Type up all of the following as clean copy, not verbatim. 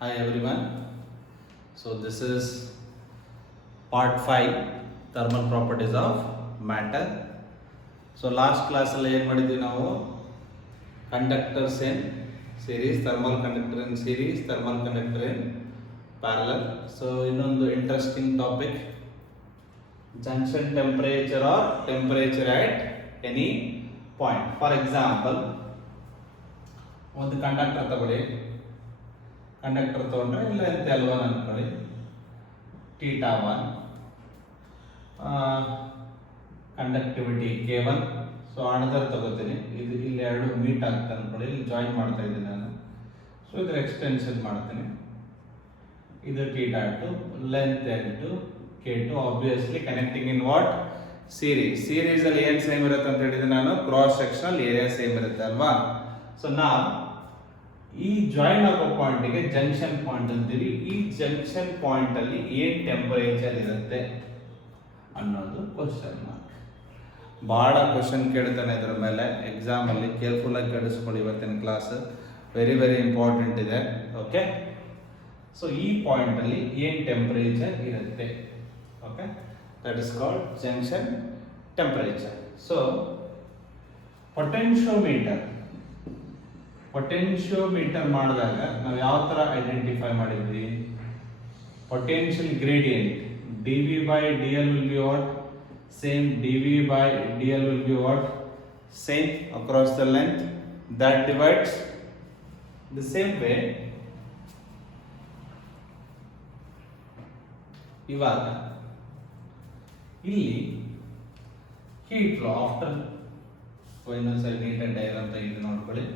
Hi everyone. So this is part 5 thermal properties of matter. So last class ಅಲ್ಲಿ ಏನು ಮಾಡಿದ್ವಿ ನಾವು conductors in series, thermal conductor in series, thermal conductor in parallel. So ಇನ್ನೊಂದು interesting topic junction temperature or temperature at any point. For example ಒಂದು conductor ತಗೊಳ್ಳಿ, conductor ತಗೊಂಡ್ರೆ ಇಲ್ಲ ಅಂತ L1 ಅನ್ಕೊಳ್ಳಿ, θ1, ಕಂಡಕ್ಟಿವಿಟಿ K1. ಸೊ ಅನದರ್ ತಗೋತೀನಿ, ಇದು ಇಲ್ಲಿ ಎರಡು ಮೀಟ್ ಆಗ್ತಾ ಅನ್ಕೊಳ್ಳಿ, ಇಲ್ಲಿ ಜಾಯಿನ್ ಮಾಡ್ತಾ ಇದ್ದೀನಿ ನಾನು. ಸೊ ಇದ್ರ ಎಕ್ಸ್ಟೆನ್ಷನ್ ಮಾಡ್ತೀನಿ, ಇದು θ2, length L2, K2. Obviously connecting in what series ಅಲ್ಲಿ ಏನ್ ಸೇಮ್ ಇರುತ್ತೆ ಅಂತ ಹೇಳಿದ್ರೆ ನಾನು ಕ್ರಾಸ್ ಸೆಕ್ಷನಲ್ ಏರಿಯಾ ಸೇಮ್ ಇರುತ್ತೆ ಅಲ್ವಾ. ಸೊ ನಾವು ಈ ಜಾಯಿನ್ ಆಗೋ ಪಾಯಿಂಟ್ಗೆ ಜಂಕ್ಷನ್ ಪಾಯಿಂಟ್ ಅಂತೀವಿ. ಈ ಜಂಕ್ಷನ್ ಪಾಯಿಂಟ್ ಅಲ್ಲಿ ಏನ್ ಟೆಂಪರೇಚರ್ ಇರುತ್ತೆ ಅನ್ನೋದು ಕ್ವಶನ್ ಮಾರ್ಕ್. ಬಹಳ ಕ್ವಶನ್ ಕೇಳ್ತಾನೆ ಇದ್ರ ಮೇಲೆ ಎಕ್ಸಾಮ್ ಅಲ್ಲಿ, ಕೇರ್ಫುಲ್ ಆಗಿ ಕೇಳಿಸ್ಕೊಳ್ಳಿ. ಇವತ್ತಿನ ಕ್ಲಾಸ್ ವೆರಿ ಇಂಪಾರ್ಟೆಂಟ್ ಇದೆ. ಓಕೆ, ಸೊ ಈ ಪಾಯಿಂಟ್ ಅಲ್ಲಿ ಏನ್ ಟೆಂಪರೇಚರ್ ಇರುತ್ತೆ, okay, that is called junction temperature. So potentiometer ಮಾಡಿದಾಗ ನಾವು ಯಾವ ತರ ಐಡೆಂಟಿಫೈ ಮಾಡಿದ್ವಿ? Potential gradient dV by dl will be what? Same. dV by dl will be what? Same across the length. That divides the same way. ಇವಾಗ ಇಲ್ಲಿ heat flow after ಇನ್ನೊಂದ್ಸರಿ ನೀಟಾಗಿ ಡಯಾಗ್ರಾಮ್ ತೆಗೆದು ನೋಡ್ಕೊಳ್ಳಿ.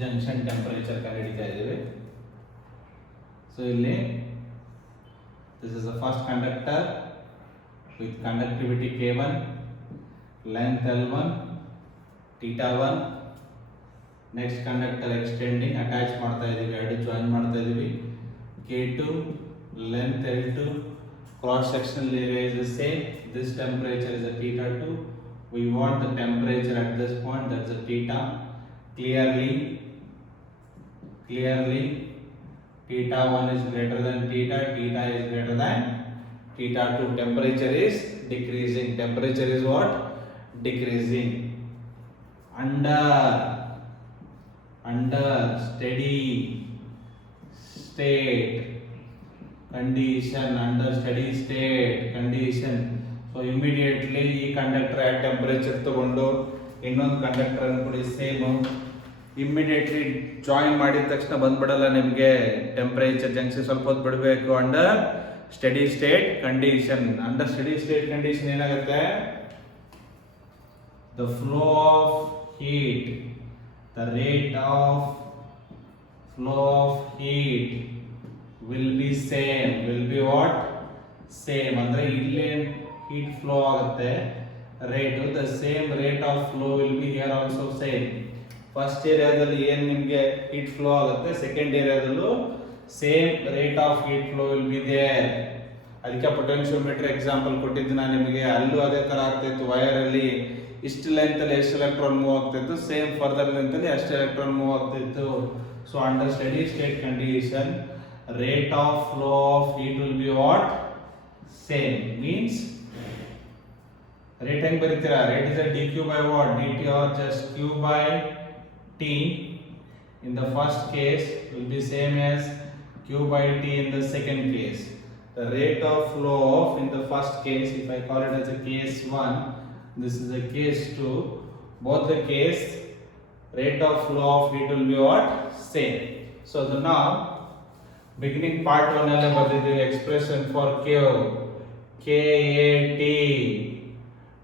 ಜಂಕ್ಷನ್ ಟೆಂಪರೇಚರ್ ಕಂಡುಹಿಡಿತಾ ಇದ್ದೀವಿ. ಸೊ ಇಲ್ಲಿ this is the first conductor with conductivity K1, length L1, θ1. next conductor extending, attach ಮಾಡ್ತಾ ಇದೀವಿ, ಎರಡು ಜಾಯಿನ್ ಮಾಡ್ತಾ ಇದೀವಿ, K2, length L2, cross sectional area is the same. This temperature is a θ2. We want the temperature at this point, that's a theta. Clearly θ1 is greater than theta is greater than θ2. Temperature is decreasing. Temperature is what? Decreasing. Under steady state condition, under steady state condition. So immediately ಈ conductor at temperature ತಗೊಂಡು ಇನ್ನೊಂದು ಕಂಡಕ್ಟರ್ ಅನ್ಕೊಳ್ಳಿ same, immediately join ಮಾಡಿದ ತಕ್ಷಣ ಬಂದ್ಬಿಡಲ್ಲ ನಿಮಗೆ temperature. Junction ಸ್ವಲ್ಪ ಹೊತ್ತು ಬಿಡಬೇಕು. Under steady state condition. Under steady state condition ಏನಾಗುತ್ತೆ? The flow of heat, the rate of flow of heat will be same. Will be what? Same. ಅಂದ್ರೆ ಇಲ್ಲೇ ಹೀಟ್ ಫ್ಲೋ ಆಗುತ್ತೆ, rate the same rate of flow will be here also same. First ಏರಿಯಾದಲ್ಲಿ ಏನು ನಿಮಗೆ heat flow ಆಗುತ್ತೆ, second ಏರಿಯಾದಲ್ಲೂ same rate of heat flow will be there. ಅದಕ್ಕೆ potentiometer example ಕೊಟ್ಟಿದ್ದು ನಾನು ನಿಮಗೆ. ಅಲ್ಲೂ ಅದೇ ತರ ಆಗ್ತಿತ್ತು. ವೈರ್ ಅಲ್ಲಿ ಇಷ್ಟು ಲೆಂತ್ ಅಲ್ಲಿ ಎಷ್ಟು ಎಲೆಕ್ಟ್ರಾನ್ ಮೂವ್ ಆಗ್ತಿತ್ತು, ಸೇಮ್ ಫರ್ದರ್ ಲೆಂತ್ ಅಲ್ಲಿ ಅಷ್ಟು ಎಲೆಕ್ಟ್ರಾನ್ ಮೂವ್ ಆಗ್ತಿತ್ತು. So under steady state condition rate of flow of heat will be what? Same. Means rate ಹೆಂಗ್ ಬರೀತೀರಾ? Rate is dq by what? dt or just q by t. In the first case will be same as q by t in the second case. The rate of flow of, in the first case, if I call it as a case 1, this is a case 2, both the case rate of flow of heat will be what? Same. So the now beginning part 1 alle bardidivi expression for q, KAT,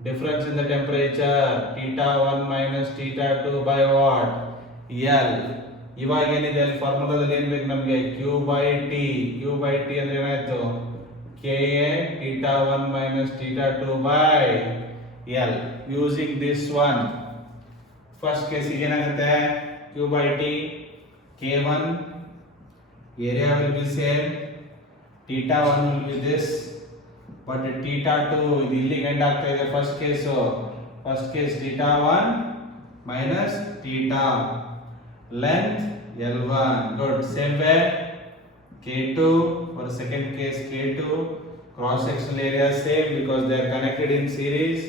difference in the temperature θ1 minus θ2 by what? L. ಇವಾಗ ಏನಿದೆ ಅಲ್ಲಿ ಫಾರ್ಮುಲಾದಲ್ಲಿ ಏನ್ ಬೇಕು ನಮಗೆ? q by t. q by t ಅಂದ್ರೆ ಏನಾಯ್ತು? Ka θ1 minus θ2 by L. Using this one, first case ಏನಾಗುತ್ತೆ? q by t, K1, area will be same, θ1 will be this, but θ2 ಇದು ಇಲ್ಲಿಗೆ ಎಂಡ್ ಆಗ್ತಾ ಇದೆ. First case θ1 minus theta. Length L1. Good. Same way. K2 for second case K2. Cross sectional area same because they are connected in series.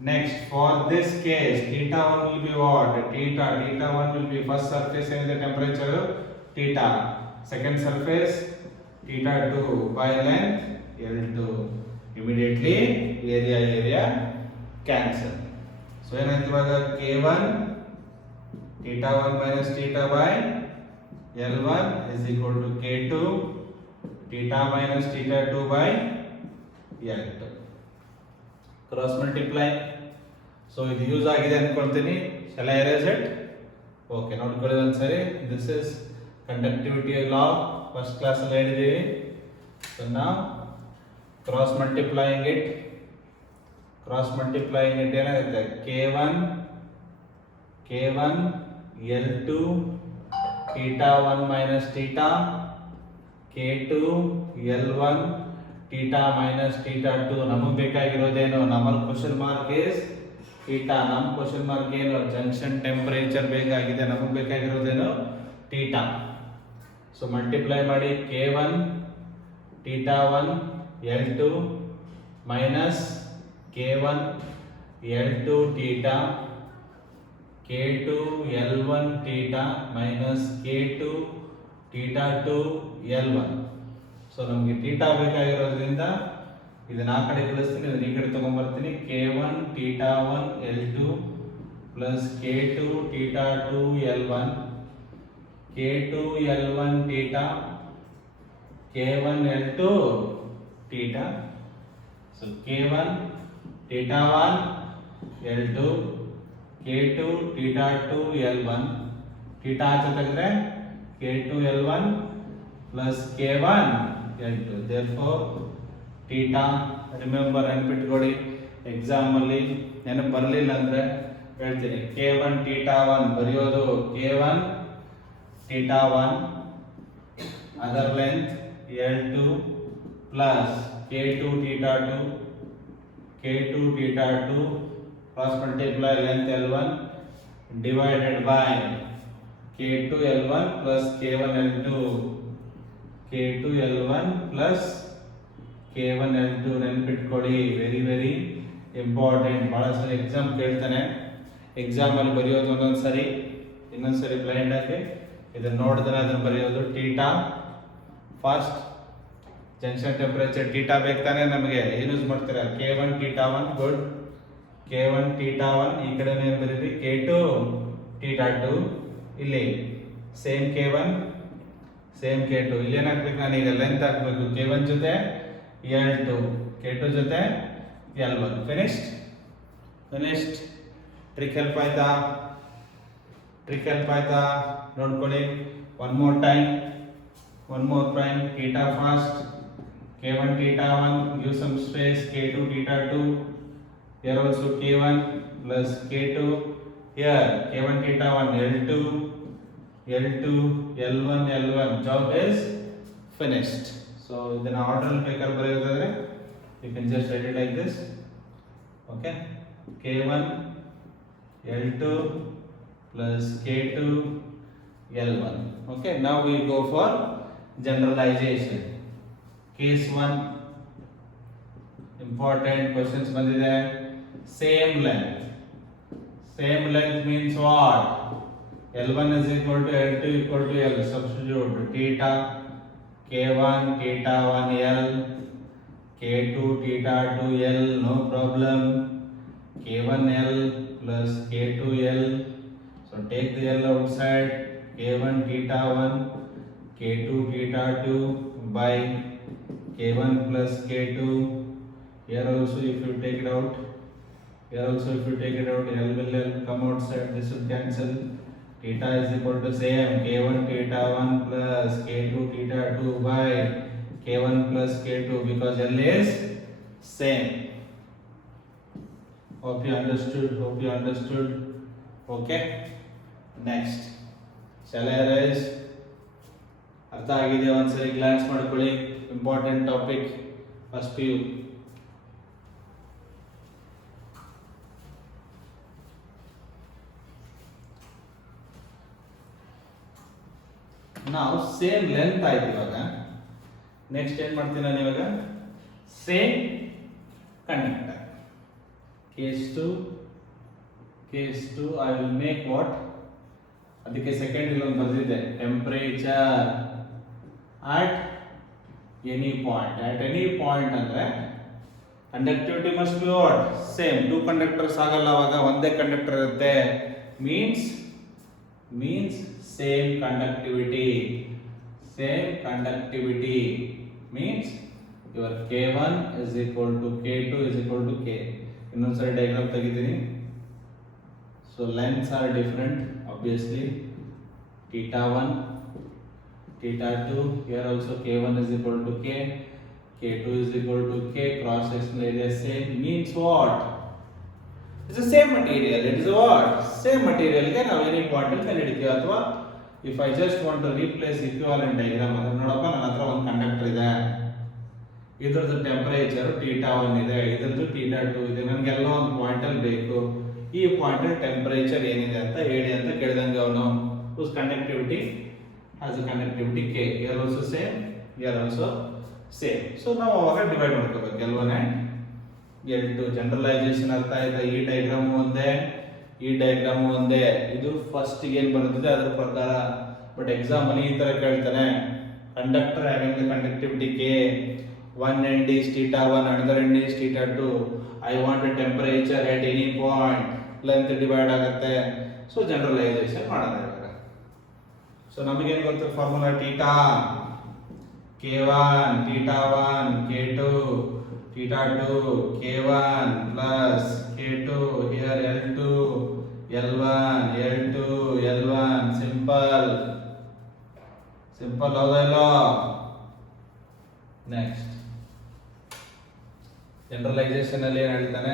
Next, for this case, theta 1 will be what? Theta 1 will be first surface and the temperature theta. Second surface theta 2 by length L2. Immediately area cancel. So K1 theta 1 minus theta by L1 is equal to K2 theta minus theta 2 by L2. Cross multiply. So ಇದು ಯೂಸ್ ಆಗಿದೆ ಅನ್ಕೊಳ್ತೀನಿ. Shall I erase it? Okay, ನೋಡ್ಕೊಳ್ಳಿ ಒಂದ್ಸರಿ. This is conductivity law. First class ಅಲ್ಲಿ ಹೇಳಿದೀವಿ. So now cross multiplying it ಏನಾಗುತ್ತೆ? K1 L2 theta 1 minus theta K2 L1 theta minus theta 2. ನಮಗೆ ಬೇಕಾಗಿರೋದೇನು? ನಮ್ಮ ಕ್ವೆಶ್ಚನ್ ಮಾರ್ಕ್ ಇಸ್ theta. ನಮ್ಮ ಕ್ವೆಶ್ಚನ್ ಮಾರ್ಕ್ ಏನು? ಜಂಕ್ಷನ್ ಟೆಂಪರೇಚರ್ ಬೇಕಾಗಿದೆ. ನಮಗೆ ಬೇಕಾಗಿರೋದೇನು? theta. ಸೊ ಮಲ್ಟಿಪ್ಲೈ ಮಾಡಿ K1 theta 1 L2 minus K1 L2 theta K2 L1 theta minus K2 theta 2 L1. So ನಮಗೆ theta ಬೇಕಾಗಿರೋದ್ರಿಂದ ಇದನ್ನ ಆ ಕಡೆ ಕಳಿಸ್ತೀನಿ, ಇದನ್ನ ಈ ಕಡೆ ತಗೊಂಡ್ಬರ್ತೀನಿ. K1 theta 1 L2 plus K2 theta 2 L1 K2 L1 theta K1 L2 theta. So K1 theta 1 L2 K2 theta 2 L1 theta ಆಚೆ ತೆಗೆದ್ರೆ K2 L1 plus K1 L2. Therefore theta, remember ನೆನಪಿಟ್ಕೊಳ್ಳಿ. ಎಕ್ಸಾಮ್ ಅಲ್ಲಿ ನೆನಪು ಬರಲಿಲ್ಲ ಅಂದ್ರೆ ಹೇಳ್ತೀನಿ. K1 theta 1 ಬರೆಯೋದು K1 theta 1 other length L2 plus K2 theta 2 K2 theta 2 cross multiply length L1 divided by K2 L1 plus K1 L2 K2 L1 plus K1 L2. ನೆನಪಿಟ್ಕೊಳ್ಳಿ, very important. ಭಾಳ ಸರಿ ಎಕ್ಸಾಮ್ ಕೇಳ್ತಾನೆ. ಎಕ್ಸಾಮ್ ಅಲ್ಲಿ ಬರೆಯೋದು ಒಂದೊಂದ್ಸರಿ, ಇನ್ನೊಂದ್ಸರಿ ಬ್ಲೈಂಡ್ ಆಗಿ ಇದನ್ನ ನೋಡಿದ್ರೆ ಅದನ್ನ ಬರೆಯೋದು. Theta first junction temperature theta ಬೇಕಾನೆ ನಮಗೆ. ಏನು ಯೂಸ್ ಮಾಡ್ತೀರಾ? K1 theta 1. Good. K1 theta 1 ಈ ಕಡೆ ಏನು ಬರೀರಿ? K2 theta 2. ಇಲ್ಲಿ ಸೇಮ್ K1 ಸೇಮ್ K2. ಇಲ್ಲಿ ಏನು ಹಾಕ್ಬೇಕು? ನಾನೀಗ ಲೆಂತ್ ಹಾಕಬೇಕು. K1 ಜೊತೆ L2 K2 ಜೊತೆ L1. ಫಿನಿಶ್ಡ್. ಟ್ರಿಕ್ ಹೆಲ್ಪ್ ಆಯ್ತಾ? ನೋಡ್ಕೊಳ್ಳಿ. One more time. theta first K1 theta 1, give some space. K2 theta 2, here also K1 plus K2, here K1 theta 1 L2 L1. Job is finished. So then order ಬೇಕಾದ್ರೆ ಬರೆಯೋದಾದ್ರೆ you can just write it like this. Okay, K1 L2 plus K2 L1. Okay, now we go for generalization. Case 1 important questions ಬಂದಿದೆ. Same length means what? L1 is equal to L2 equal to L. Substitute theta K1 theta 1 L K2 theta 2 L. No problem. K1 L plus K2 L. So take the L outside. K1 theta 1 K2 theta 2 by K1 plus K2. Here also if you take it out, L will come outside. This will cancel. Theta is equal to same K1 theta 1 plus K2 theta 2 by K1 plus K2 because L is same. Hope you understood. Okay. Next. Shall I erase? ಅರ್ಥ ಆಗಿದೆ? ಒಂದ್ಸರಿ glance ಮಾಡ್ಕೊಳ್ಳಿ. Important topic first PU. ನಾವು same length ಆಯ್ತು ಇವಾಗ. Next ಏನು ಮಾಡ್ತೀನಿ ನಾನು ಇವಾಗ same conductor case two I will make what, ಅದಕ್ಕೆ ಸೆಕೆಂಡ್ ಇಲ್ಲೊಂದು ಬರೆದಿದ್ದೆ ಟೆಂಪರೇಚರ್ ಅಟ್ ಎನಿ ಪಾಯಿಂಟ್ ಅಂದ್ರೆ conductivity must be what same. Two conductors ಆಗಲ್ಲ, ಅವಾಗ ಒಂದೇ ಕಂಡಕ್ಟರ್ ಇರುತ್ತೆ. Means same conductivity means your K1 is equal to K2 is equal to K. ಇನ್ನೊಂದ್ಸರಿ ಡಯಾಗ್ರಾಮ್ ತೆಗಿತೀನಿ. So lengths are different obviously. Theta 1, theta 2, here also K1 is equal to K, K2 is equal to K, cross sectional area same, means what? It's the same material. It is what? Same material ಗೆ ನಾವು any point ಅಲ್ಲಿ ಕಂಡುಹಿಡಿತೀವಿ. ಅಥವಾ if I just want to replace equivalent diagram ಅಂದ್ರೆ ನೋಡಪ್ಪ, ನನ್ನ ಹತ್ರ ಒಂದು ಕಂಡಕ್ಟರ್ ಇದೆ, ಇದರದ್ದು ಟೆಂಪರೇಚರ್ ಥೀಟಾ 1 ಇದೆ, ಇದರದ್ದು ಥೀಟಾ 2 ಇದೆ, ನನಗೆಲ್ಲ ಒಂದು ಪಾಯಿಂಟ್ ಅಲ್ಲಿ ಬೇಕು, ಈ ಪಾಯಿಂಟ್ ಅಲ್ಲಿ ಟೆಂಪರೇಚರ್ ಏನಿದೆ ಅಂತ ಹೇಳಿ ಅಂತ ಕೇಳಿದಂಗೆ ಅವನು whose conductivity has a conductivity K, here also same, here also same. So ನಾವು ಅವಾಗ ಡಿವೈಡ್ ಮಾಡ್ಕೋಬೇಕು L1 and L2. ಜನರಲೈಸೇಷನ್ ಅರ್ಥ ಆಯ್ತಾ? ಈ ಡಯಾಗ್ರಾಮ್ ಒಂದೇ, ಇದು ಫಸ್ಟ್ ಏನು ಬರುತ್ತದೆ ಅದರ ಪ್ರಕಾರ. ಬಟ್ ಎಕ್ಸಾಮ್ ಅಲ್ಲಿ ಈ ತರ ಕೇಳ್ತಾನೆ, conductor having the conductivity K, one end is theta 1, another end is theta 2, I want a temperature at any point, length divide ಆಗುತ್ತೆ. ಸೊ ಜನರಲೈಸೇಷನ್ ಮಾಡೋಣ ಇವಾಗ. ಸೊ ನಮಗೇನು ಗೊತ್ತು formula? Theta K1 theta 1 K2 theta 2 K1 plus K2, here L2 L1 simple ಹೌದಲ್ಲ? Next generalisation ಅಲ್ಲಿ ಏನು ಹೇಳ್ತಾನೆ?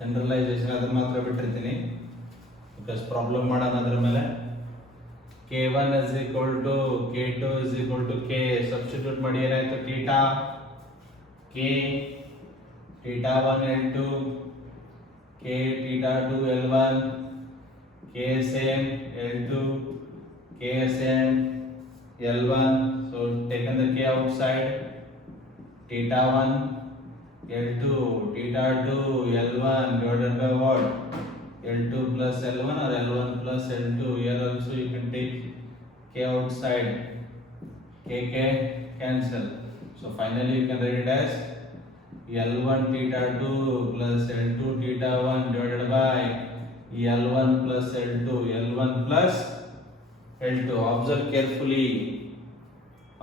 ಜನರಲೈಸೇಷನ್ ಅದನ್ನ ಮಾತ್ರ ಬಿಟ್ಟಿರ್ತೀನಿ ಬಿಕಾಸ್ ಪ್ರಾಬ್ಲಮ್ ಮಾಡೋಣ ಅದ್ರ ಮೇಲೆ. K1 is equal to K2 is equal to K, substitute ಮಾಡಿ ಏನಾಯ್ತು? Theta K theta 1 L2 K theta 2 L1 K same L2 K same L1. So taken the K outside, theta 1 L2 theta 2 L1 divided by what? L2 plus L1 or L1 plus L2. Here also you can take K outside, K cancel. So finally you can write it as L1 theta 2 plus L2 theta 1 divided by L1 plus L2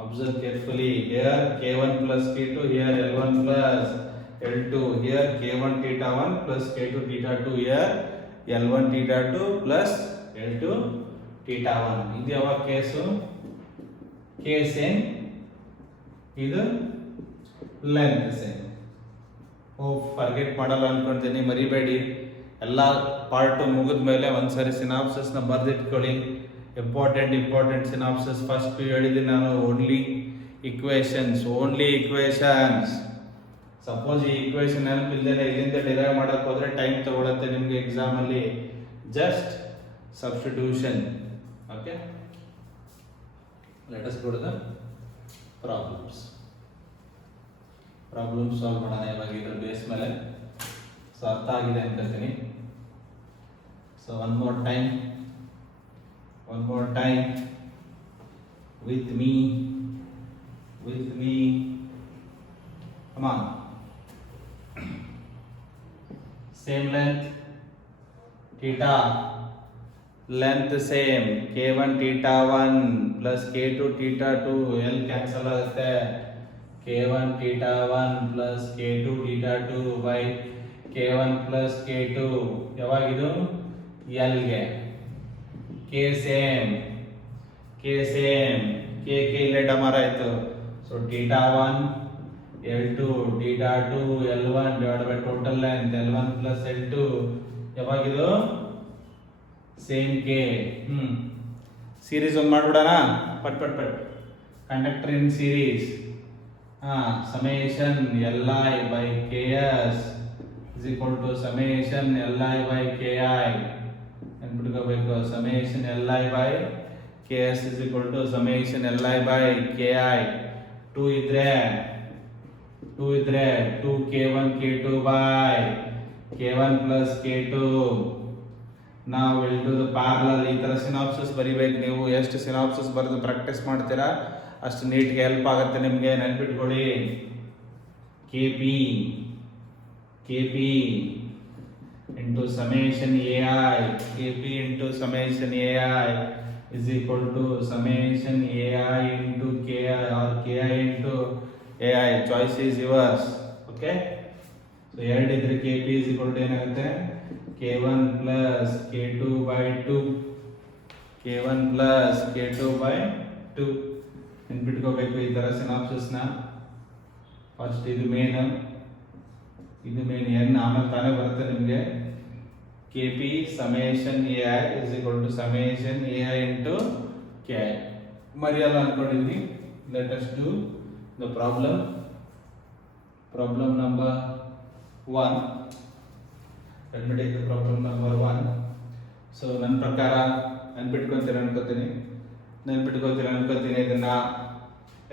Observe carefully. Here K1 plus K2, here L1 plus L2, here K1 theta 1 plus K2 theta 2, here L1 theta 2 plus L2 theta 1. ಇದು ಯಾವ ಕೇಸು? K same, ಇದು length same. Forget ಮಾಡಲ್ಲ ಅನ್ಕೊಂತೀನಿ, ಮರಿಬೇಡಿ. ಎಲ್ಲ part ಮುಗಿದ ಮೇಲೆ ಒಂದ್ಸರಿ ಸಿನಾಪ್ಸಸ್ನ ಬರೆದಿಟ್ಕೊಳ್ಳಿ. ಇಂಪಾರ್ಟೆಂಟ್ ಸಿನಾಪ್ಸಸ್ ಫಸ್ಟ್ ಹೇಳಿದ್ದೀನಿ ನಾನು. Only equations. ಸಪೋಸ್ ಈ ಇಕ್ವೇಶನ್ ನೆನಪಿಲ್ದೇನೆ ಇಲ್ಲಿಂದ ಡಿರೈವ್ ಮಾಡಕ್ಕೆ ಹೋದ್ರೆ ಟೈಮ್ ತಗೊಳುತ್ತೆ ನಿಮಗೆ ಎಕ್ಸಾಮಲ್ಲಿ. Just substitution. Okay, let us go to the problems solve ಮಾಡೋಣ ಇವಾಗ ಇದ್ರ ಬೇಸ್ ಮೇಲೆ. ಸೊ ಅರ್ಥ ಆಗಿದೆ ಅನ್ಕೋತೀನಿ. So one more time with me come on. Same length theta, length same, K1 theta 1 plus K2 theta 2, L cancel ಆಗುತ್ತೆ. K1 theta 1 plus K2 theta 2 by K1 plus K2. ಯಾವಾಗಿದು? L ಗೆ. K same, K ಇಲ್ಲೇ ಡಮರ್ ಆಯ್ತು. So theta 1 L2 theta 2 L1 divided by total length L1 plus L2. ಯಾವಾಗಿದು? Same K. Series ಒಂದು ಮಾಡ್ಬಿಡೋಣ put conductor in series. summation Li by Ks is equal to summation Li by Ki. ನೆನ್ಪಿಟ್ಕೋಬೇಕು. Summation L I by K S is equal to summation L I by K I. 2 ಇದ್ರೆ 2 k1 k2 by k1 plus k2. Now we'll do the parallel. ಈ ತರ ಸಿನಾಪ್ಸಿಸ್ ಬರಿಬೇಕು. ನೀವು ಎಷ್ಟು ಸಿನಾಪ್ಸಿಸ್ ಬರೆದು ಪ್ರಾಕ್ಟೀಸ್ ಮಾಡ್ತೀರಾ ಅಷ್ಟು ನೀಟ್ಗೆ ಹೆಲ್ಪ್ ಆಗುತ್ತೆ ನಿಮಗೆ. ನೆನ್ಪಿಟ್ಕೊಳ್ಳಿ, KP into summation AI, KP into summation AI is equal to summation AI into KI or KI into AI. Choice is yours. Okay, so ಎರಡು ಇದ್ರೆ KP is equal to ಏನಾಗುತ್ತೆ, K1 plus K2 by 2, K1 plus K2 by 2. ನೆನ್ಪಿಟ್ಕೋಬೇಕು ಈ ತರ ಸಿನಾಪ್ಸಿಸ್ ನ. ಫಸ್ಟ್ ಇದು main N, ಆಮೇಲೆ ತಾನೇ ಬರುತ್ತೆ ನಿಮಗೆ. KP summation AI is equal to summation AI into KI. ಮರೆಯಲ್ಲ ಅನ್ಕೊಂಡಿದ್ವಿ. Let us do the problem. Problem number 1. Let me take the problem number 1. So ನನ್ನ ಪ್ರಕಾರ ನೆನ್ಪಿಟ್ಕೊತೀರ ಅನ್ಕೋತೀನಿ. ಇದನ್ನ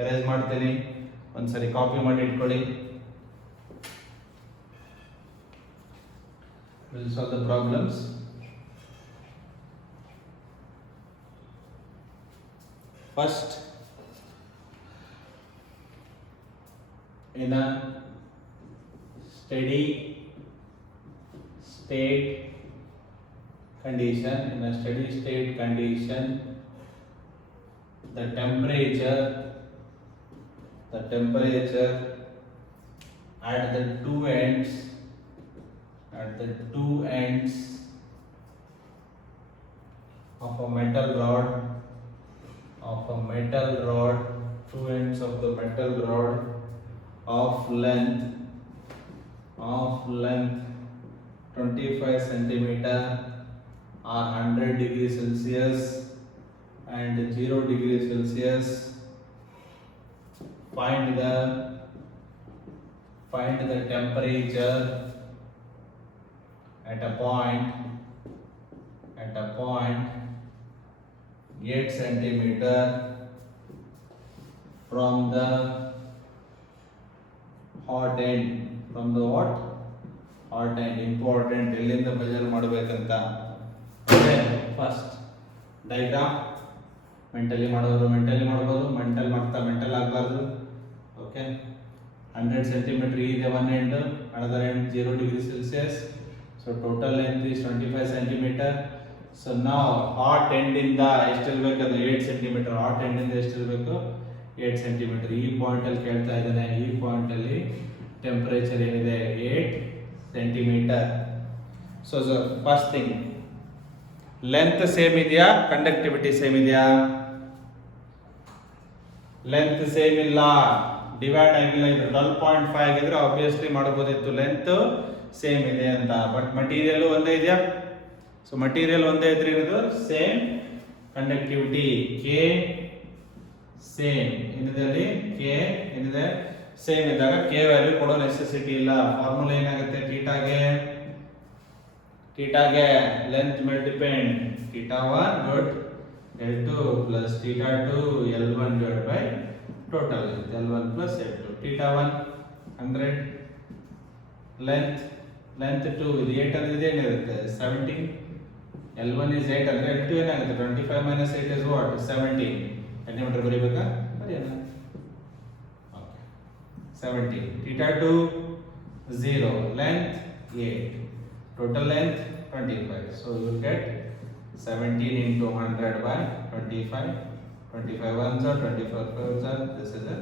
ಎರೇಸ್ ಮಾಡ್ತೀನಿ. ಒಂದ್ಸರಿ ಕಾಪಿ ಮಾಡಿ ಇಟ್ಕೊಳ್ಳಿ. We'll solve the problems. First, in a steady state condition, the temperature at the two ends of a metal rod, two ends of the metal rod of length 25 centimeter or 100 degrees Celsius and 0 degrees Celsius. Find the temperature at a point 8 centimeter from the hot end. From the what? Hot end. Important. ಎಲ್ಲಿಂದ ಮೆಜರ್ ಮಾಡಬೇಕಂತ. First diagram mentally ಮಾಡೋರು ಮೆಂಟಲ್ ಆಗಬಾರ್ದು. ಓಕೆ, 100 centimeter ಇದೆ one end, another end 0 degrees Celsius. So total length is 25 centimeter. So now hot end ಇಂದ ಎಷ್ಟು ಇರಬೇಕು, ಅದು 8 centimeter. hot end ಇಂದ ಎಷ್ಟು ಇರಬೇಕು, 8 centimeter. ಈ ಪಾಯಿಂಟ್ ಅಲ್ಲಿ ಕೇಳ್ತಾ ಇದ್ದಾನೆ. ಈ ಪಾಯಿಂಟ್ ಅಲ್ಲಿ ಟೆಂಪರೇಚರ್ ಏನಿದೆ 8 centimeter. So first thing, length same ಇದೆಯಾ, ಕಂಡಕ್ಟಿವಿಟಿ ಸೇಮ್ ಇದೆಯಾ? ಲೆಂತ್ ಸೇಮ್ ಇಲ್ಲ, ಡಿವೈಡ್ ಆಗಿಲ್ಲ. ಇದು 12.5 ಆಗಿದ್ರೆ ಆಬ್ವಿಯಸ್ಲಿ ಮಾಡಬಹುದಿತ್ತು. ಲೆಂತ್ ಸೇಮ್ ಇದೆ ಅಂತ. ಬಟ್ ಮಟೀರಿಯಲ್ ಒಂದೇ ಇದೆಯಾ? ಸೊ ಮಟೀರಿಯಲ್ ಒಂದೇ ಇದ್ರೆ ಇದು ಸೇಮ್ ಕಂಡಕ್ಟಿವಿಟಿ. ಕೆ ಸೇಮ್ ಏನಿದೆ ಅಲ್ಲಿ, ಕೆ ಏನಿದೆ ಸೇಮ್ ಇದ್ದಾಗ ಕೆ ವ್ಯಾಲ್ಯೂ ಕೊಡೋ ನೆಸೆಸಿಟಿ ಇಲ್ಲ. ಫಾರ್ಮುಲಾ ಏನಾಗುತ್ತೆ, ಥೀಟಾಗೆ ಲೆಂತ್ ಮೇಲೆ ಡಿಪೆಂಡ್. θ1 ಗುಡ್ L2 plus θ2 L1 divided by total L1 plus L2. θ1 100, length 2 ಇದು 8 ಅಂದ್ರೆ ಏನಿರುತ್ತೆ 17. L1 is 8 ಅಂದ್ರೆ L2 ಏನಾಗುತ್ತೆ 25 minus 8 is what, 17 ಸೆಂಟಿಮೀಟರ್ ಬರೀಬೇಕಾ? ಬರೆಯೋಣ. ಓಕೆ, 17. θ2 0, length 8, total length 25. So you will get 17 into 100 by 25. 25 ones are 24 ones are, this is a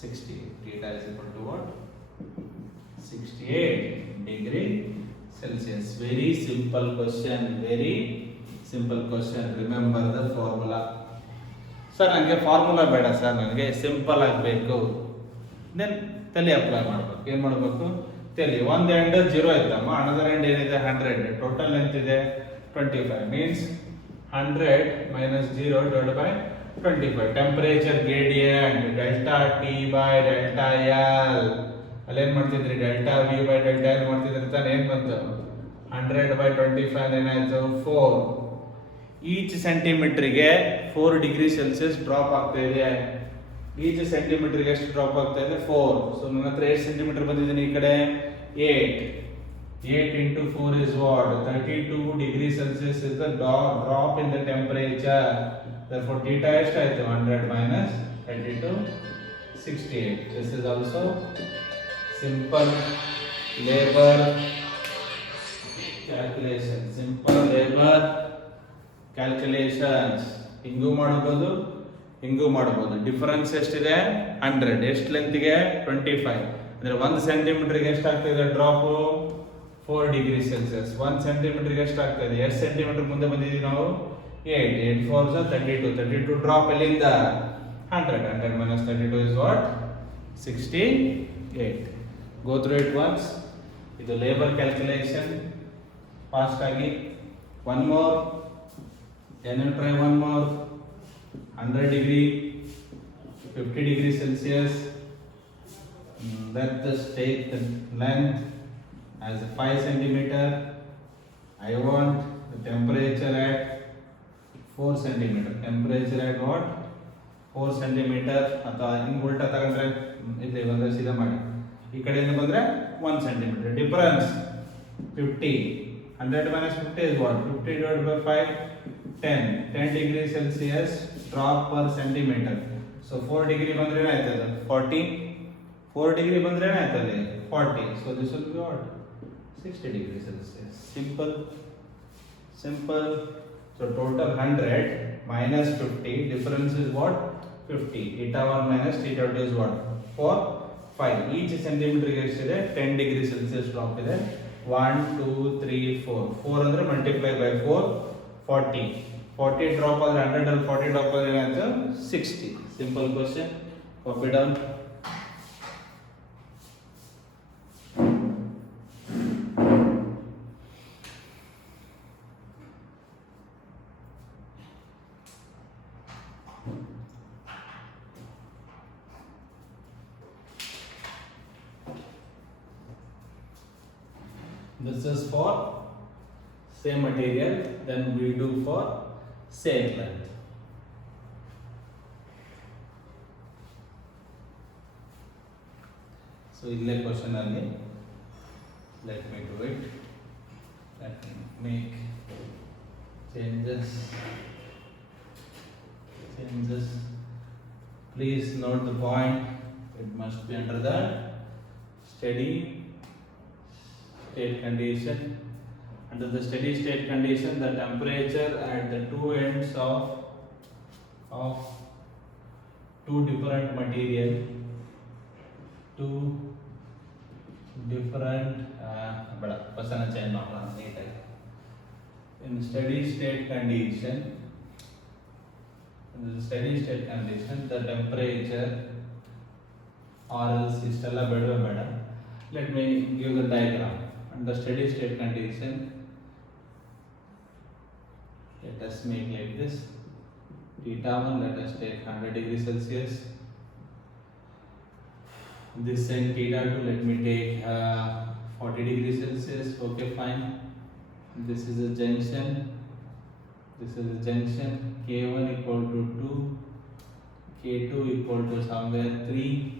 60. Theta is equal to what? 68 degree Celsius. Very simple question. Remember the formula. Sir ನನಗೆ ಫಾರ್ಮುಲಾ ಬೇಡ ಸರ್, ನನಗೆ ಸಿಂಪಲ್ ಆಗಬೇಕು. ದೆನ್ ತಲೆ ಅಪ್ಲೈ ಮಾಡಬೇಕು. ಏನು ಮಾಡಬೇಕು? ತಲೆ ಒಂದು ಎಂಡ್ 0 ಇತ್ತಮ್ಮ, ಅನದರ್ ಎಂಡ್ ಏನಿದೆ 100. ಟೋಟಲ್ ಲೆಂತ್ ಇದೆ 25, means 100 minus 0 divided by 25. Temperature gradient delta T by delta L. ಅಲ್ಲೇನು ಮಾಡ್ತಿದ್ರಿ, delta V by delta L ಮಾಡ್ತಿದ್ರಿ ತಾನೆ. ಏನು ಬಂತು? 100 by 25 ಏನಾಯ್ತು 4. ಈಚ್ ಸೆಂಟಿಮೀಟರ್ಗೆ 4 ಡಿಗ್ರಿ ಸೆಲ್ಸಿಯಸ್ ಡ್ರಾಪ್ ಆಗ್ತಾ ಇದೆ. ಈಚ್ ಸೆಂಟಿಮೀಟರ್ಗೆ ಎಷ್ಟು ಡ್ರಾಪ್ ಆಗ್ತಾ ಇದೆ 4. ಸೊ ನನ್ನ ಹತ್ರ 8 ಸೆಂಟಿಮೀಟರ್ ಬಂದಿದ್ದೀನಿ ಈ ಕಡೆ 8. 8 into 4 is what? 32 degree Celsius is the drop in the temperature. Therefore theta ಎಷ್ಟಾಯ್ತು 100 minus 32 68. This is also simple labor calculation. Simple labor calculations. ಹಿಂಗೂ ಮಾಡಬಹುದು ಹಿಂಗೂ ಮಾಡಬಹುದು. ಡಿಫರೆನ್ಸ್ ಎಷ್ಟಿದೆ 100. ಎಷ್ಟು ಲೆಂತ್ಗೆ 25. ಅಂದ್ರೆ 1 ಸೆಂಟಿಮೀಟರ್ಗೆ ಎಷ್ಟಾಗ್ತಿದೆ ಡ್ರಾಪ್ 4 ಡಿಗ್ರಿ ಸೆಲ್ಸಿಯಸ್. 1 ಸೆಂಟಿಮೀಟರ್ಗೆ ಎಷ್ಟಾಗ್ತಾ ಇದೆ? ಎಷ್ಟು ಸೆಂಟಿಮೀಟರ್ ಮುಂದೆ ಬಂದಿದ್ದೀವಿ ನಾವು 8. 8 4 32. 32 ಡ್ರಾಪ್ ಎಲ್ಲಿಂದ 100. 100 minus 32 is what? 68. Go through it once. ಇದು ಲೇಬರ್ ಕ್ಯಾಲ್ಕುಲೇಷನ್ ಫಾಸ್ಟ್ ಆಗಿ. One more. Can you try one more? 100 degree, 50 degree Celsius. Let us take the length as 5 centimeter. I want the temperature at 4 centimeter. Temperature at what? 4 centimeter. ಅಥವಾ ಹಿಂಗೆ ಉಲ್ಟಾ ತಗೊಂಡ್ರೆ ಇಲ್ಲಿ ಬಂದರೆ ಸೀದಾ ಮಾಡಿ. ಈ ಕಡೆಯಿಂದ ಬಂದರೆ 1 centimeter. ಡಿಫರೆನ್ಸ್ 50. 100 minus 50 is what? 50 divided by 5. 10. 10 degree Celsius drop per centimeter. So 4 degree ಬಂದ್ರೆ ಏನಾಯ್ತದೆ 40. 4 degree ಬಂದ್ರೆ ಏನಾಯ್ತದೆ 40. So this will be what? 60 degree Celsius. Simple. Simple. So total 100 minus 50. Difference is what? 50. Theta 1 minus theta 2 is what? 4. 5. Each centimeter ಗೆ ಎಷ್ಟಿದೆ 10 degree Celsius drop ಇದೆ. 1 2 3 4. 4 ಅಂದ್ರೆ multiply by 4. 40. 40 drop ಆದರೆ 100 ಅಲ್ಲಿ 40 drop ಆದರೆ ಏನಾಯ್ತು 60. Simple question. Copy down. This is for same material, then we do for same length. So illé question alli let me do it. Let me make changes. Please note the point. It must be under the steady state condition. Under the steady state condition, the temperature at the two ends of two different material, in steady state condition, the temperature or else istella beda. Let me give the diagram. Under steady state condition, let us make like this. Theta 1, let us take 100 degree Celsius. This and theta 2, let me take 40 degree Celsius. Okay, fine. This is a junction. K1 equal to 2, K2 equal to somewhere 3.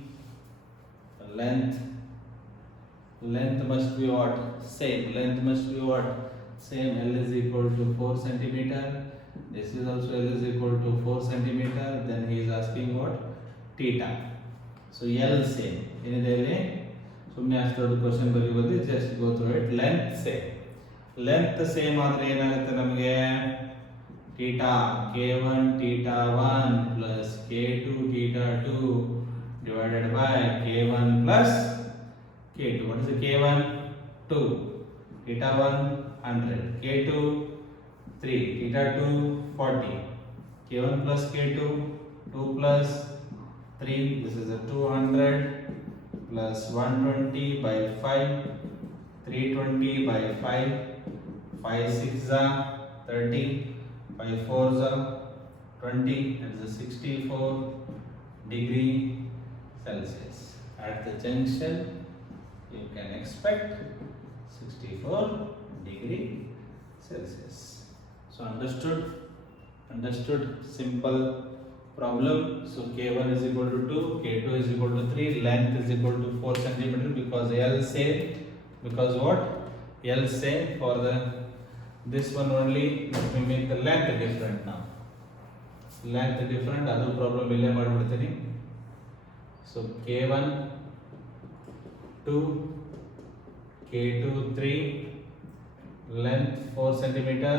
Length must be what? Same. Same. L is equal to 4 centimeter. This is also L is equal to 4 centimeter. Then he is asking what? Theta. So L same. Inidele sumne ashtu question baribodi. Just go through it. Length same ಆದರೆ ಏನಾಗುತ್ತೆ ನಮಗೆ theta K1 theta 1 plus K2 theta 2 divided by K1 plus K2. What is the K1? 2. Theta 1 100. K2 3. Theta 2 40. K1 plus K2 2 plus 3. This is a 200 plus 120 by 5. 320 by 5. 5 6 are 30. 5 4 are 20. That is a 64 degree Celsius. At the junction, you can expect 64 degree Celsius. So understood simple problem. So K1 is equal to 2, K2 is equal to 3, length is equal to 4 centimeter because L same, because what? L same for the this one only. Let me make the length different now. Length different, adu problem illೇ ಮಾಡಿಬಿಡ್ತೀನಿ. So K1 2, K2 3, length 4 centimeter,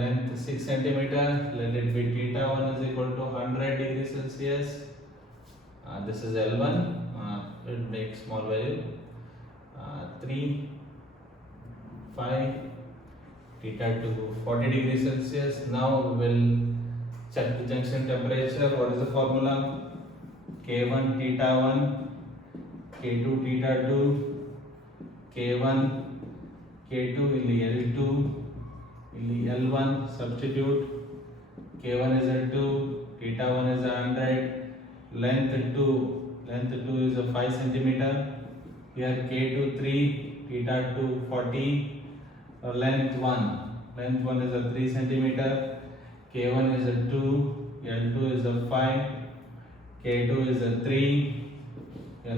length 6 centimeter. Let it be theta 1 is equal to 100 degrees Celsius. This is L1. It makes small value. 3, 5, theta 2 40 degrees Celsius. Now we will check the junction temperature. What is the formula? K1 theta 1, K2 theta 2, K1 K2 ಇಲ್ಲಿ L2 ಇಲ್ಲಿ L1 substitute. K1 is L2, theta 1 is 100, length 2 is a 5 centimeter. Here K2 3, theta 2 40, length 1 is a 3 centimeter. K1 is a 2, L2 is a 5, K2 is a 3,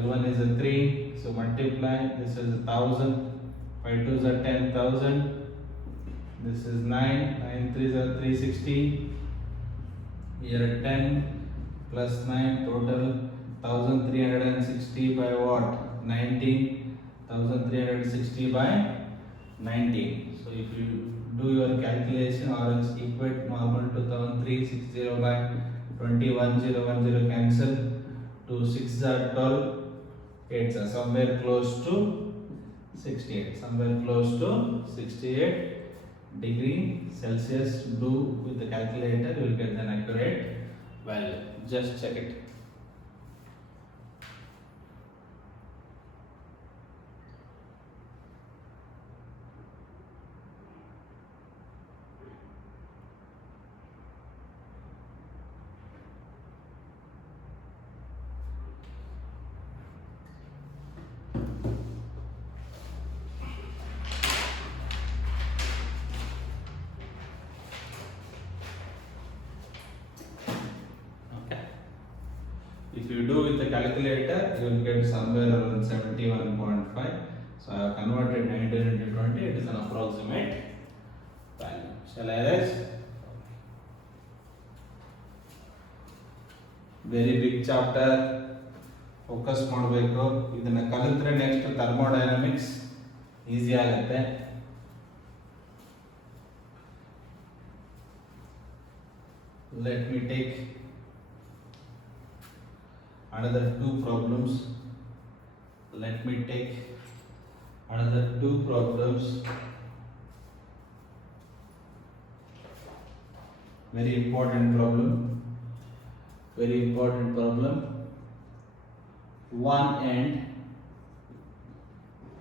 L1 is a 3. So multiply, this is 1000, 5 2s are 10,000, this is 9, 9 3s are 360, here 10 plus 9 total 1360 by what? 19, 1360 by 19. So if you do your calculation or else equate normal to 1360 by 20, 1010 cancel, 2 6s are 12, 8s are somewhere close to 68 degree Celsius. Do with the calculator, you will get an accurate value. Just check it. If you do with the calculator, you will get somewhere around 71.5. So I have converted 19 into 20. It is an approximate value. Shall I erase? Very big chapter. Focus ಮಾಡಬೇಕು. ಇದನ್ನ ಕಲಿತ್ರೆ next thermodynamics easy ಆಗುತ್ತೆ. Let me take another two problems. Very important problem. One end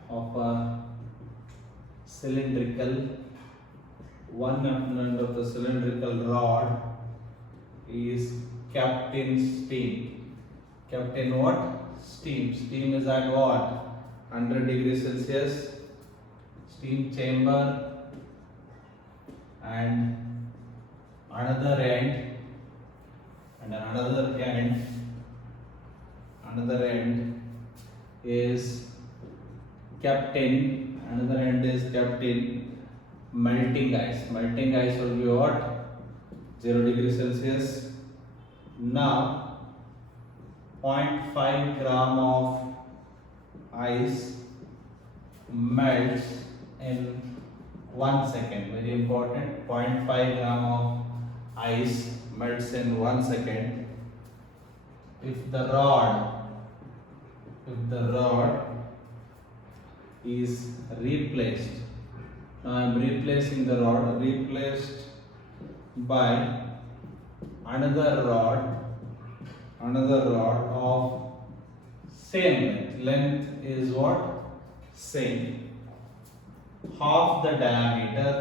of a cylindrical rod is kept in steam. Kept in what? Steam. Steam is at what? 100 degrees Celsius. Steam chamber. And another end is kept in melting ice. Melting ice will be what? 0 degrees Celsius. Now 0.5 gram of ice melts in 1 second. Very important. 0.5 gram of ice melts in 1 second. If the rod is replaced, now I am replacing the rod, replaced by another rod of same length. Length is what? Same. Half the diameter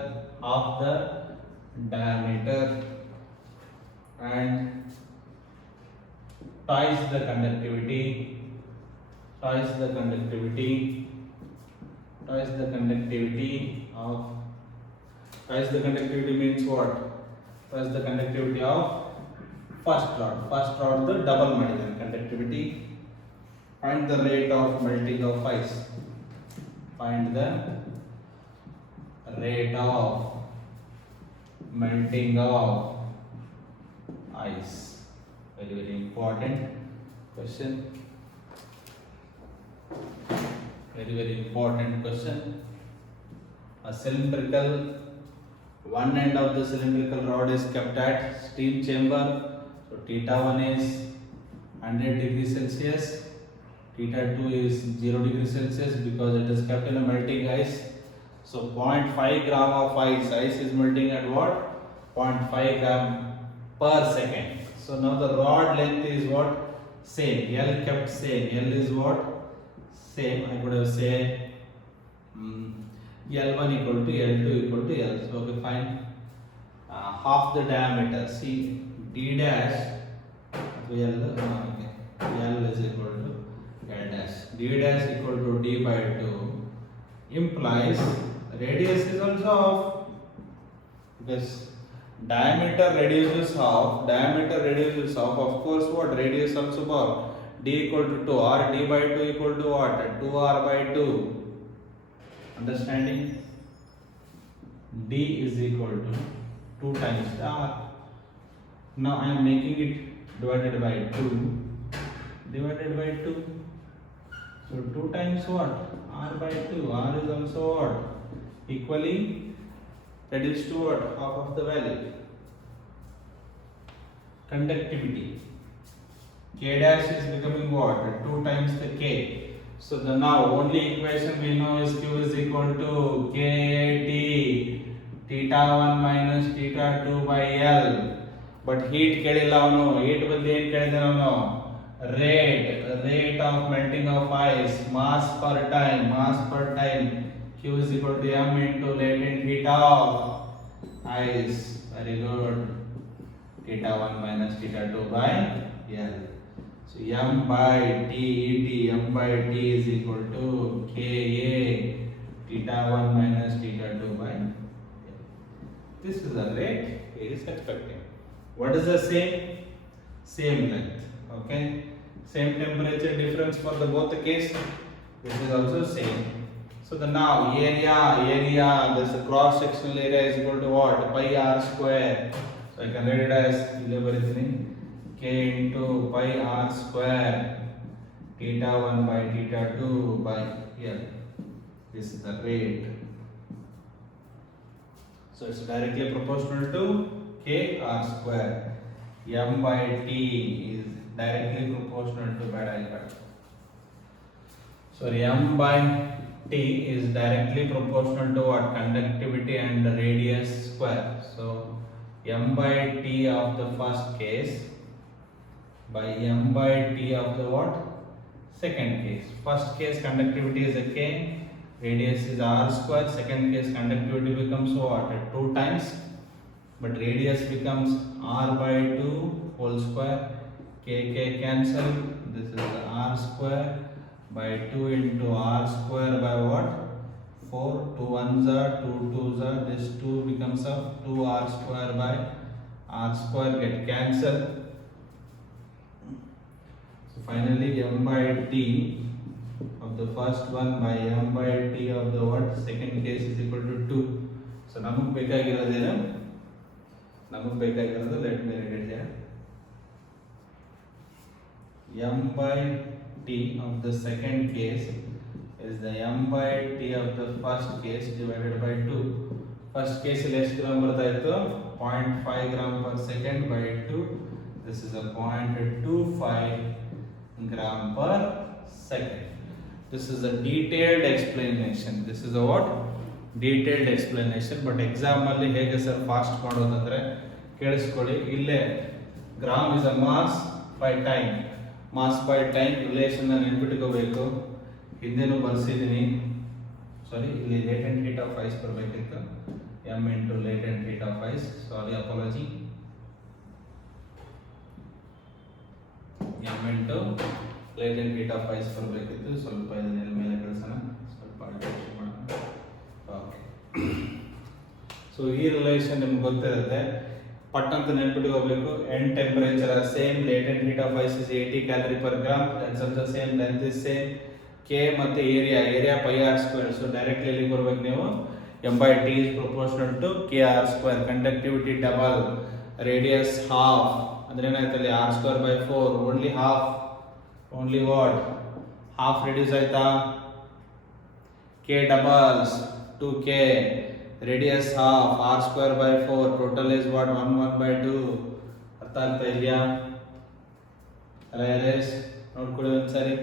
and twice the conductivity Twice the conductivity of, twice the conductivity means what? Twice the conductivity of first rod. First rod the double ಮಾಡಿದ್ದಾನೆ conductivity. Find the rate of melting of ice. Find the rate of melting of ice. Very very important question. Very very important question. A cylindrical, one end of the cylindrical rod is kept at steam chamber. So theta 1 is 100 degrees Celsius, theta 2 is 0 degrees Celsius because it is kept in a melting ice. So 0.5 gram of ice is melting at what? 0.5 gram per second. So now the rod length is what? Same. L kept same. L is what? Same. I could have said L1 equal to L2 equal to L. So okay, fine. Half the diameter. See, D dash. So L, okay. L is equal to L dash. D dash equal to D by 2 implies radius is also half, because diameter reduces half. Diameter reduces half. Of course, what? Radius also half. D equal to 2 or D by 2 equal to what? 2R by 2. Understanding? D is equal to 2 times R. Now I am making it divided by 2. Divided by 2. So 2 times what? R by 2. R is also what? Equally reduced to what? Half of the value. Conductivity. K dash is becoming what? 2 times the K. So the now only equation we know is Q is equal to KT theta 1 minus theta 2 by L. But heat ಕೇಳಿಲ್ಲ ಅವನು. heat ಬಗ್ಗೆ ಏನು ಕೇಳಿದ ಅವನು? rate of melting of ice, mass per time. Q is equal to m into latent heat of ice. Very good. Theta 1 minus theta 2 by L. So m by T ET, m by T is equal to Ka theta 1 minus theta 2 by L. This is the rate he is expecting. What is the same? Same length. Okay. Same temperature difference for the both the case. This is also same. So the now area, this cross sectional area is equal to what? Pi r square. So I can write it as K into pi r square theta 1 by theta 2 by L. This is the rate. So it's directly proportional to K r square. M by T is directly proportional to M by T is directly proportional to what? Conductivity and radius square. So M by T of the first case by M by T of the what? Second case. First case conductivity is a K, radius is R square. Second case conductivity becomes what? 2 times, but radius becomes R by 2 whole square. K cancel. This is R square by 2 into R square by what? 4. 2 1s are 2 2s are. This 2 becomes of 2R square by R square get cancelled. So finally M by T of the first one by M by T of the what? Second case is equal to 2. So ನಮಗೆ ಬೇಕಾಗಿರೋದೇನು? ನಮಗೆ ಬೇಕಾಗಿರೋದು let me write it here. M by T of the second case is the M by T of the first case divided by 2. First case ಎಷ್ಟು ಗ್ರಾಮ್ ಬರ್ತಾ ಇತ್ತು? 0.5 gram per second by 2. This is a 0.25 gram per second. This is a detailed explanation. This is a what? Detailed explanation. But exam ಅಲ್ಲಿ ಹೇಗೆ sir fast ಮಾಡೋದಂದ್ರೆ ಕೇಳಿಸ್ಕೊಳ್ಳಿ. ಇಲ್ಲೇ gram is a mass by time. Mass by time relation ನೆನ್ಪಿಟ್ಕೋಬೇಕು. ಹಿಂದೆನೂ ಬರ್ಸಿದ್ದೀನಿ. Sorry, ಇಲ್ಲಿ latent heat of ice ಬರಬೇಕಿತ್ತು. m into latent heat of ice. Sorry, apology. m into latent heat of ice ಬರಬೇಕಿತ್ತು. ಸ್ವಲ್ಪ ಇದನ್ನೆಲ್ಲ ಮೇಲೆ ಕಳಿಸೋಣ. ಸ್ವಲ್ಪ ಅಡ್ಜಸ್ಟ್ ಮಾಡೋಣ. ಸೊ ಈ ರಿಲೇಷನ್ ನಿಮ್ಗೆ ಗೊತ್ತಿರುತ್ತೆ, ಪಟ್ ಅಂತ ನೆನ್ಪಿಟ್ಕೋಬೇಕು. End temperature are same, latent heat of ice is 80 calorie per gram, that's also same, length is same, k ಮತ್ತೆ area pi r square. So directly ಎಲ್ಲಿಗೆ ಬರ್ಬೇಕು ನೀವು, m/t is proportional to k r square. Conductivity double, radius half, ಅಂದ್ರೆ ಏನಾಯ್ತಲ್ಲಿ r square by 4, only half, only what half reduce ಆಯ್ತಾ, k doubles 2k, radius half, r square by 4, total is what 1/2. ಅರ್ಥ ಆಗ್ತಾ ಇದೆಯಾ? ಎಸ್ ನೋಡ್ಕೊಳ್ಳಿ ಒಂದ್ಸರಿ.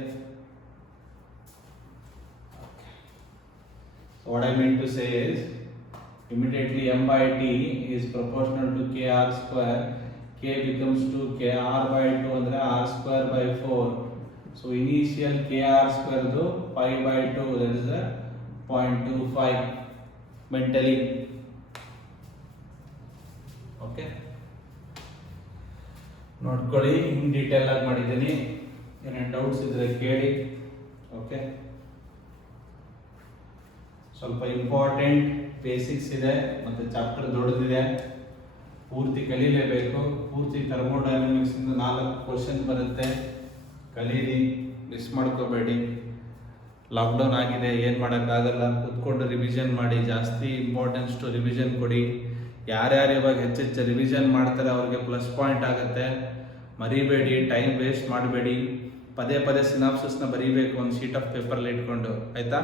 What I meant to say is immediately m/t is proportional to k r square, k becomes 2k, r by 2 ಅಂದ್ರೆ r square by 4. So initial k r square do pi by 2, that is a 0.25 mentally. Okay, ನೋಡ್ಕೊಳ್ಳಿ, in detail ಆಗಿ ಮಾಡಿದ್ದೀನಿ. ಏನೇನು ಡೌಟ್ಸ್ ಇದ್ರೆ ಕೇಳಿ. ಓಕೆ, ಸ್ವಲ್ಪ important basics ಇದೆ ಮತ್ತು ಚಾಪ್ಟರ್ ದೊಡ್ಡದಿದೆ, ಪೂರ್ತಿ ಕಲೀಲೇಬೇಕು. ಪೂರ್ತಿ ಥರ್ಮೋಡೈನಮಿಕ್ಸ್ ಇಂದ 4 ಕ್ವಶನ್ ಬರುತ್ತೆ, ಕಲೀರಿ, ಮಿಸ್ ಮಾಡ್ಕೋಬೇಡಿ. ಲಾಕ್ಡೌನ್ ಆಗಿದೆ, ಏನು ಮಾಡೋಕ್ಕಾಗಲ್ಲ, ಕೂತ್ಕೊಂಡು ರಿವಿಷನ್ ಮಾಡಿ, ಜಾಸ್ತಿ ಇಂಪಾರ್ಟೆನ್ಸ್ ಟು ರಿವಿಷನ್ ಕೊಡಿ. ಯಾರ್ಯಾರು ಇವಾಗ ಹೆಚ್ಚೆಚ್ಚು ರಿವಿಷನ್ ಮಾಡ್ತಾರೆ ಅವ್ರಿಗೆ ಪ್ಲಸ್ ಪಾಯಿಂಟ್ ಆಗುತ್ತೆ. ಮರಿಬೇಡಿ, ಟೈಮ್ ವೇಸ್ಟ್ ಮಾಡಬೇಡಿ. ಪದೇ ಪದೇ ಸಿನಾಪ್ಸಿಸ್ನ ಬರೀಬೇಕು ಒಂದು ಶೀಟ್ ಆಫ್ ಪೇಪರಲ್ಲಿ ಇಟ್ಕೊಂಡು, ಆಯಿತಾ?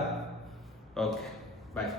ಓಕೆ, ಬಾಯ್.